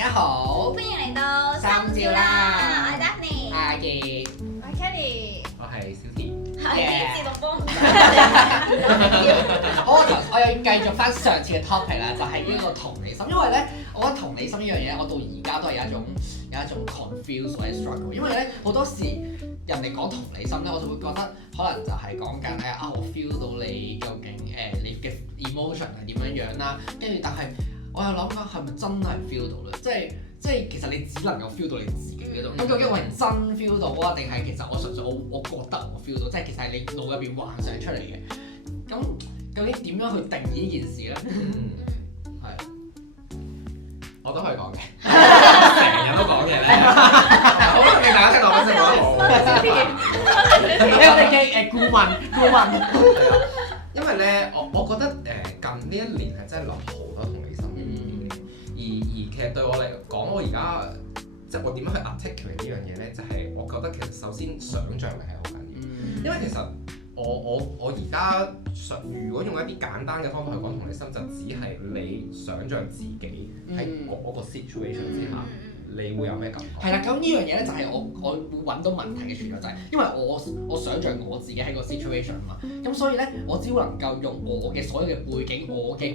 家好，歡迎嚟到心照啦我係 Daphne，阿傑，我係 Kelly，我係小田。係自動幫唔我又要繼續翻上次嘅 topic 啦，就係呢個同理心，因為咧，我覺得同理心呢樣嘢，我到而家都係有一種 confuse 或者 struggle，因為咧好多時人哋講同理心咧，我就會覺得可能就係講緊咧我 feel 到你究竟你嘅 emotion 係點樣樣啦，跟住但係我又諗緊係咪真係 feel 到咧？即係其實你只能夠 feel 到你自己嗰種，咁究竟我係真 feel 到啊，定係其實我純粹我覺得我 feel 到，即係其實係你腦入邊幻想出嚟嘅。咁究竟點樣去定義呢件事咧？係，我都可以講嘅，成日都講嘢咧。好歡迎大家聽到我先講。我哋嘅顧問，因為咧，我覺得近呢一年係真係諗好多同理心嘅嘢，而其實對我嚟講，我而家即係我點樣去 articulate 呢樣嘢咧，就係我覺得其實首先想像力係好緊要，因為其實我而家如果用一啲簡單嘅方法去講同理心，就只係你想像自己喺嗰個 situation 之下。你會有咩感覺？係啦，咁呢樣嘢咧就係我會揾到問題嘅存在，就係因為我想像我自己喺個 situation 啊嘛，咁所以咧我只能夠用我嘅所有嘅背景，我嘅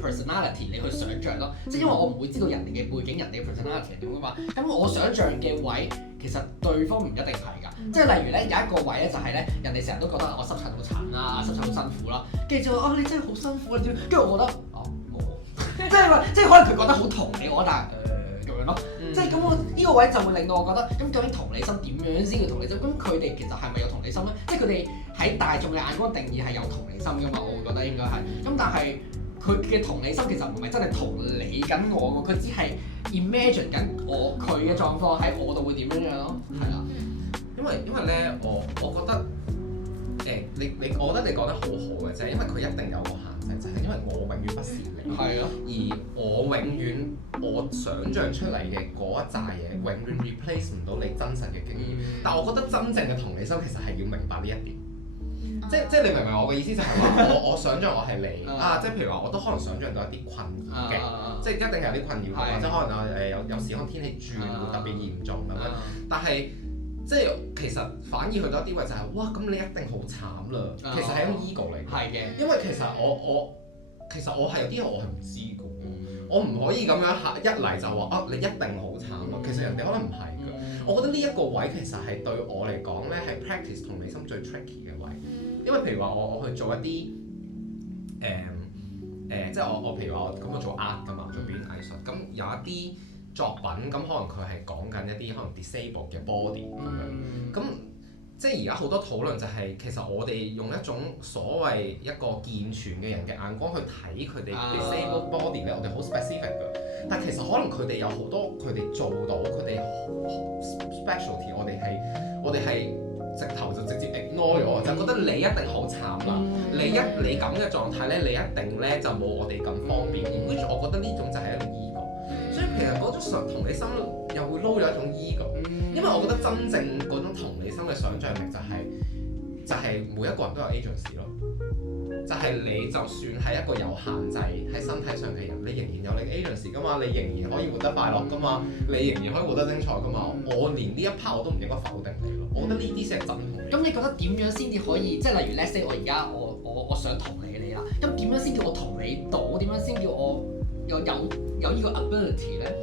personality 嚟去想像咯，即係因為我唔會知道人哋嘅背景、人哋嘅 personality 係點噶嘛，咁我想像嘅位其實對方唔一定係㗎，即係例如咧有一個位咧就係咧人哋成日都覺得我濕疹好慘啦，濕疹好辛苦啦，跟住就話你真係好辛苦啊點，跟住我覺得冇，即係可能佢覺得好同理我，但係咁樣咯。即係咁，我呢個位就會令到我覺得，咁究竟同理心點樣先叫同理心？咁佢哋其實係咪有同理心咧？即係佢哋喺大眾嘅眼光定義係有同理心噶嘛？我會覺得應該係。咁但係佢嘅同理心其實唔係真係同理緊我喎，佢只係 imagine 緊佢嘅狀況喺我度會點樣樣咯。係啦。因為咧，我覺得我覺得你講得好好嘅啫，因為佢一定有個限制，就係因為我永遠不是你，係啊，而我永遠我想像出嚟嘅嗰一紮嘢，永遠 replace 唔到你真實嘅經驗。但我覺得真正嘅同理心其實係要明白呢一點，即係你明唔明我嘅意思？就係話我想像我係你啊，即係譬如話我都可能想像到一啲困擾嘅，即係一定係有啲困擾嘅，或者可能有時可能天氣轉會特別嚴重咁樣，但係。即係其實反而去到一啲位就係、哇咁你一定好慘啦，其實係一種 ego 嚟嘅。係嘅，因為其實我係有啲嘢我係唔知嘅，我唔可以咁樣一嚟就話你一定好慘咯。其實人哋可能唔係嘅。我覺得呢一個位其實係對我嚟講咧係 practice 同理心最 tricky 嘅位，因為譬如話我去做一啲即係我譬如話我做 art 㗎嘛，做表演藝術，咁有一啲作品咁可能佢係講緊一啲可能 disabled 嘅 body 咁樣，咁即係而家好多討論就係其實我哋用一種所謂一個健全嘅人嘅眼光去睇佢哋 disabled body 咧，我哋好 specific 㗎，但其實可能佢哋有好多佢哋做到佢哋 specialty， 我哋係直頭就直接 ignore 咗，就覺得你一定好慘啦，你咁嘅狀態咧，你一定咧就冇我哋咁方便，which 我覺得呢種就係一種 ego。所以其實嗰種同理心又會撈咗一種 ego，因為我覺得真正嗰種同理心嘅想像力就係每一個人都有 agency 咯，就係你就算係一個有限制喺身體上嘅人，你仍然有你嘅 agency 噶嘛，你仍然可以活得快樂噶嘛，你仍然可以活得精彩噶嘛，我連呢一 part 我都唔應該否定你咯，我覺得呢啲先係真同理。咁你覺得點樣先至可以？即係例如 let's say 我而家我想同理你啦，咁點樣先叫我同理到？點樣先叫我有呢個 ability 咧？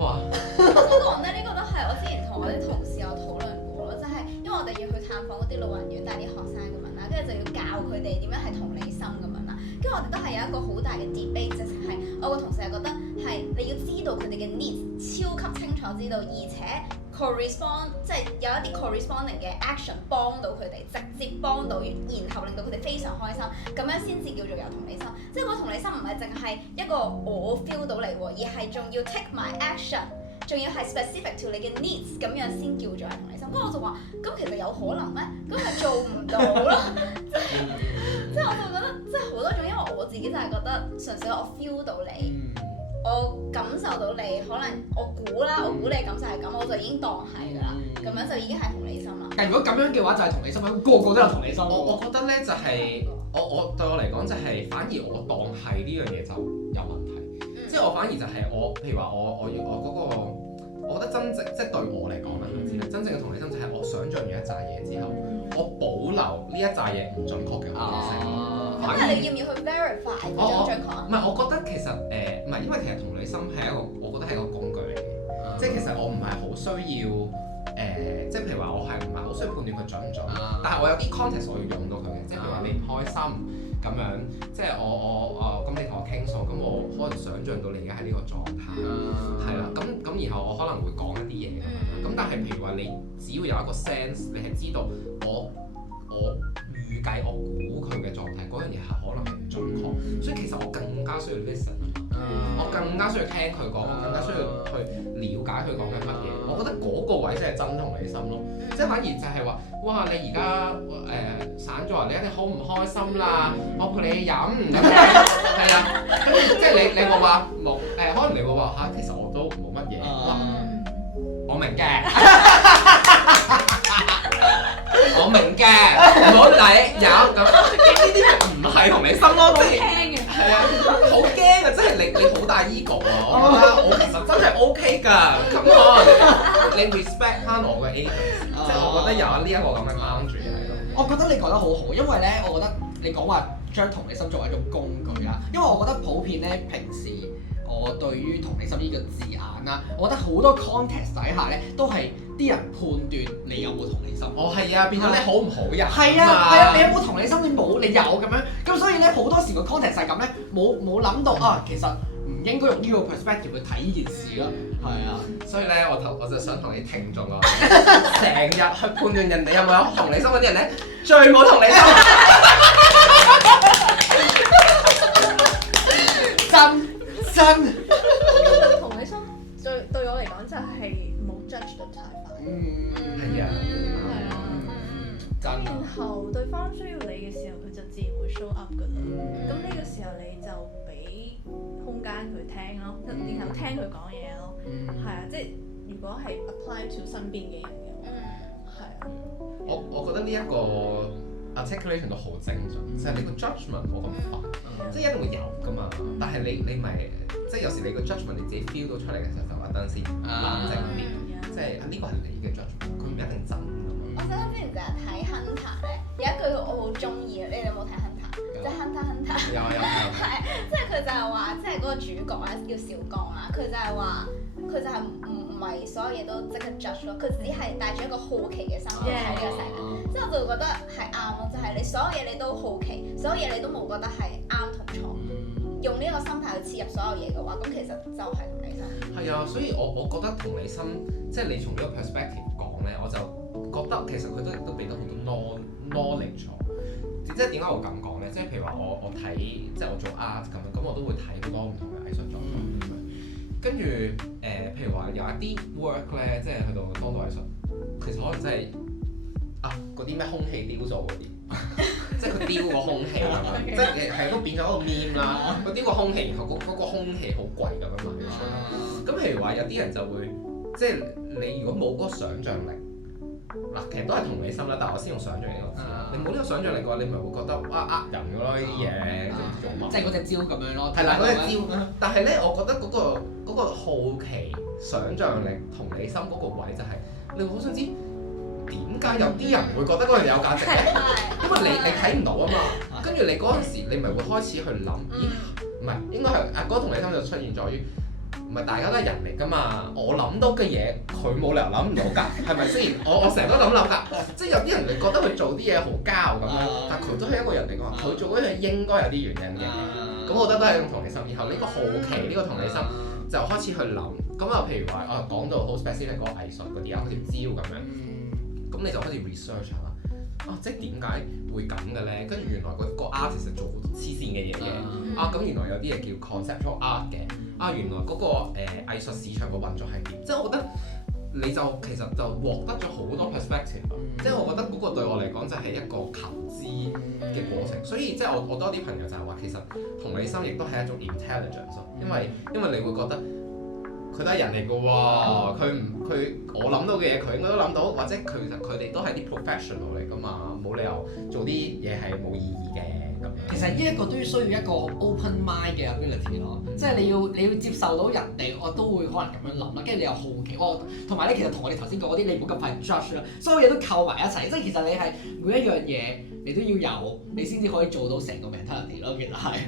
哇！我想講咧，呢個都係我之前同我啲同事有討論過咯，就係因為我哋要去探訪嗰啲老人院帶啲學生咁樣啦，跟住就要教佢哋點樣係同理心咁樣啦，跟住我哋都係有一個好大嘅 debate，直情係我個同事係覺得係你要知道佢哋嘅 needs， 超級清楚知道，而且 correspond 即係有一啲 corresponding 嘅 action 幫到佢哋，直接幫到，然後令到佢哋非常開心，咁樣先至叫做有同理心。即係個同理心唔係淨係一個我 feel 到你喎，而係仲要 take my action， 仲要係 specific to 你嘅 needs， 咁樣先叫做有同理心。咁我就話，咁其實有可能咩？咁係做唔到咯。即係我就覺得，即係好多種，因為我自己就係覺得，純粹我 feel 到你。我感受到你，可能我估啦，我估你感受係咁，我就已經當係㗎啦，咁樣就已經係同理心啦。但如果咁樣嘅話，就係同理心，個個都有同理心。我覺得咧就係我對我嚟講就係反而我當係呢樣嘢就有問題，即係我反反而就係我，譬如話我嗰個，我覺得真正即係對我嚟講啦，真正嘅同理心就係我想像完一紮嘢之後，我保留呢一紮嘢唔準確嘅可能性。咁但係你要唔要去 verify 佢準唔準確啊？唔係，我覺得其實唔係，因為其實同理心係一個，我覺得係一個工具嚟嘅。即係其實我唔係好需要即係譬如話我係唔係好需要判斷佢準唔準，但係我有啲 context 我要用到佢嘅，即係譬如話你唔開心咁樣，即係我咁你同我傾訴，咁我可能想像到你而家喺呢個狀態，係啦，咁然後我可能會講一啲嘢咁但係譬如話你只要有一個 sense， 你係知道我預計我估佢嘅狀態嗰樣嘢係可能係唔準確，所以其實我更加需要 listen。我更加需要聽佢講，我更加需要去了解佢講緊乜嘢。我覺得嗰個位先係真同理心咯，即係反而就係話，哇！你而家散咗，你一定好唔開心啦，我陪你飲咁樣，係啊，即係你會話冇可能你會話嚇，其實我都冇乜嘢，我明嘅。我明嘅，唔好理有咁，呢啲係唔係同理心咯？即係係啊，好驚啊！即係你好大 ego 啊！我覺得我其實真係 OK 㗎，come on，你 respect 翻我嘅 agents，即係我覺得有呢一個咁嘅 boundary 喺度。我覺得你講得好好，因為咧，我覺得你講話將同理心作為一種工具啦，因為我覺得普遍咧平時我對於同理心呢個字眼啦，我覺得好多 context 底下咧都係啲人判斷你有冇同理心。哦，係啊，變咗你好唔好人。係啊，你有冇同理心？你冇，你有咁樣。咁所以咧好多時個 context 係咁咧，冇諗到啊，其實唔應該用呢個 perspective 去睇呢件事咯。係啊，所以咧我就想同你聽眾講，成日去判斷人哋有冇有同理心嗰啲人咧，最冇同理心。真。同理心對我嚟講就係冇 judge 得太快。係啊。然後對方需要你嘅時候，佢就自然會 show up 㗎啦。咁呢個時候你就俾空間佢聽咯，然後聽佢講嘢咯。係啊，即係如果係 apply to 身邊嘅人嘅話，係啊。我覺得呢一個 articulation 都好精準，就係你個 judgment 冇咁快，即係一定會有㗎嘛。但係你咪即係有時你個 judgment 你自己 feel 到出嚟嘅時候就話等陣先冷靜啲，即係呢個係你嘅 judgment，佢唔一定真。我記得之前就係睇 Hunter 咧，有一句我好中意嘅，你哋有冇睇 Hunter？即係 Hunter。有。係，即係佢就係話，即係嗰個主角咧叫小剛啦，佢就係話，佢就係唔係所有嘢都即刻 judge 咯，佢只係帶住一個好奇嘅心去睇呢個世界。之後我就覺得係啱咯，就係你所有嘢你都好奇，所有嘢你都冇覺得係啱同錯，用呢個心態去切入所有嘢嘅話，咁其實就係同理心。係啊，所以我覺得同理心，即係你從呢個 perspective 講咧，我就覺得其實佢都俾到好多 knowledge 我。即係點解我咁講咧？即係譬如話我睇，即係我做 art 咁樣，咁我都會睇好多唔同嘅藝術作品咁樣。跟住譬如話有一啲 work 咧，即係去到當代藝術，其實可能真係嗰啲咩空氣雕塑嗰啲，即係佢雕個空氣咁樣，即係都變咗一個 meme 啦。佢雕個空氣，然後嗰個空氣好貴咁樣賣出嚟。咁譬如話有啲人就會，即係你如果冇嗰個想像力。嗱，其實都係同理心啦，但係我先用想像呢個字。你冇呢個想像力嘅話，你咪會覺得人㗎咯呢啲嘢，做乜？即係嗰隻招咁樣咯。係啦，嗰隻招。但係咧，我覺得嗰個好奇、想像力、同理心嗰個位就係，你會好想知點解有啲人會覺得嗰樣有價值咧？因為你睇唔到啊嘛。跟住你嗰陣時，你咪會開始去諗，咦？唔係，應該係嗰個同理心就出現咗於。唔係大家都係人嚟㗎嘛，我諗到嘅嘢佢冇理由諗唔到㗎，係咪先？我成日都咁諗㗎，即係有啲人你覺得佢做啲嘢好膠咁樣，但佢都係一個人嚟㗎嘛，佢做嗰樣應該有啲原因嘅。咁我覺得都係一種同理心。然後呢個好奇呢個同理心就開始去諗。咁譬如話講到好 specific 嗰個藝術嗰啲好似招咁樣，咁你就開始 research 下啦。即係點解會咁嘅咧？跟住原來個 artist 做好多黐線嘅嘢嘅。咁原來有啲嘢叫 conceptual art 嘅。原來嗰個藝術市場個運作係點？即係我覺得你就其實就獲得咗好多 perspective。即係我覺得嗰個對我嚟講就係一個求知嘅過程。所以即係我多啲朋友就係話，其實同理心亦都係一種 intelligence。因為你會覺得佢都係人嚟㗎喎，我諗到嘅嘢佢應該都諗到，或者佢哋都係啲 professional 嚟㗎嘛，冇理由做啲嘢係冇意義嘅咁樣。其實呢一個都需要一個 open mind 嘅 ability 咯，即係你要接受到人哋，我都會可能咁樣諗啦，跟住你又好奇，同埋咧其實同我哋頭先講嗰啲，你唔好咁快 judge 啦，所有嘢都扣埋一齊，即係其實你係每一樣嘢你都要有，你先至可以做到成個 mentality 咯，其實係。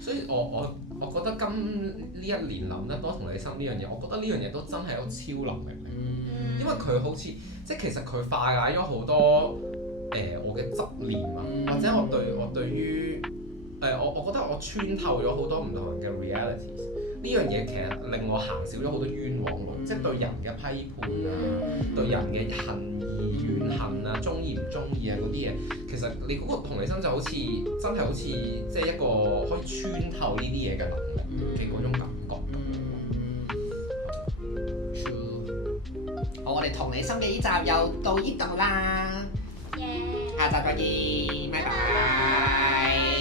所以我覺得今呢一年諗得多同理心呢樣嘢，我覺得呢樣嘢都真係有超能力嚟，因為佢好似即係其實佢化解咗好多我嘅執念啊，或者我對於我覺得我穿透咗好多唔同人嘅 realities， 呢樣嘢其實令我行少咗好多冤枉路，即係對人嘅批判啊，對人嘅恨意怨恨啊，中意唔中意啊嗰啲嘢，其實你嗰個同理心就好似真係好似即係一個可以穿透呢啲嘢嘅能力嘅嗰種感覺咁樣。True。好，我哋同理心嘅呢集又到呢度啦，下集再見，拜拜。